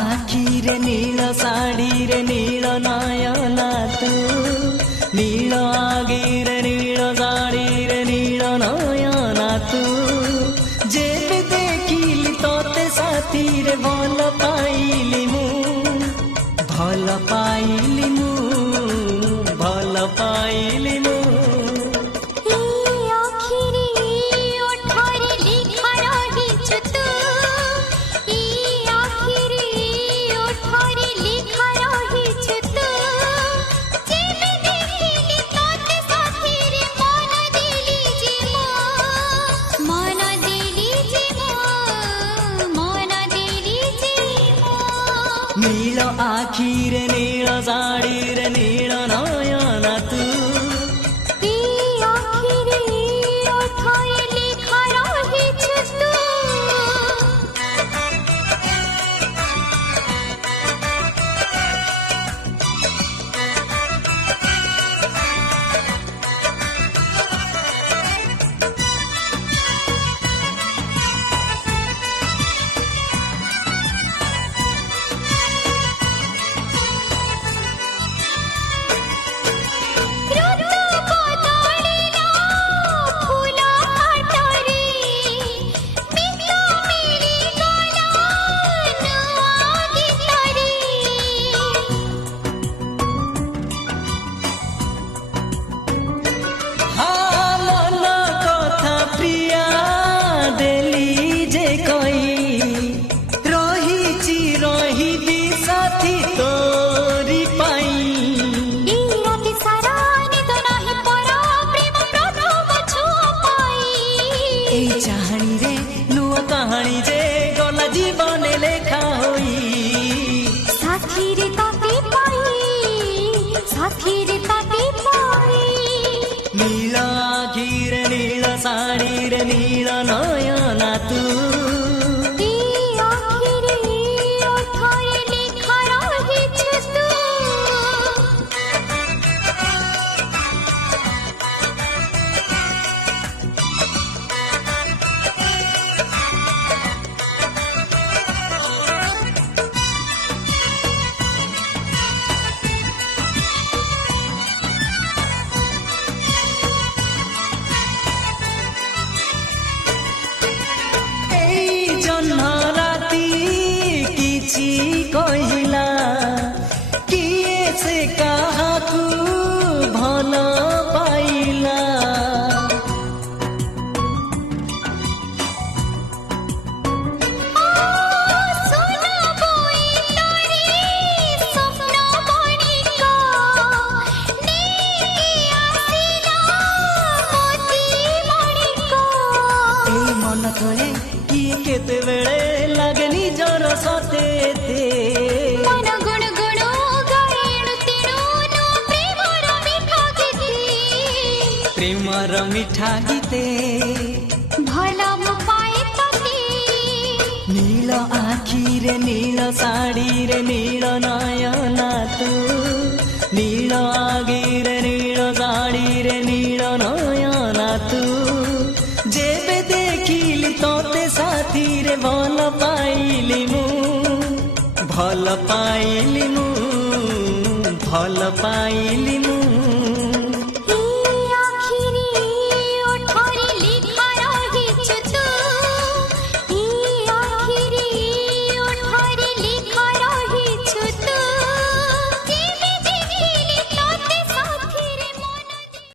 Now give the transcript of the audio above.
आखिरे नील साड़ी रे नील नयना तू नील आगिरे नील साड़ी रे नील नयना तू जेबे देखिली तोते साथी रे भल पाइली मु भल पाइली मु भल पाइली मु नील आखिरे नील साड़ी रे नील नयना तू चाहनी रे नुआ कहानी जे गला जीवन लेखा होई साथी रे ताती पाई नील आखिरे नील साड़ी रे नील नयना तू कहिला किए से काहाकू भल पाइला मन तले किए केते बेले लागे निजर सते प्रेमर मिठा गीते भला पाए तते नील आखिरे नील साड़ी रे नील नयना तू नील आगिरे नील साड़ी रे नील नयना तू जेबे देखिली तोते साथी रे भल पाइली मु भल पाइली मु भल पाइली मु।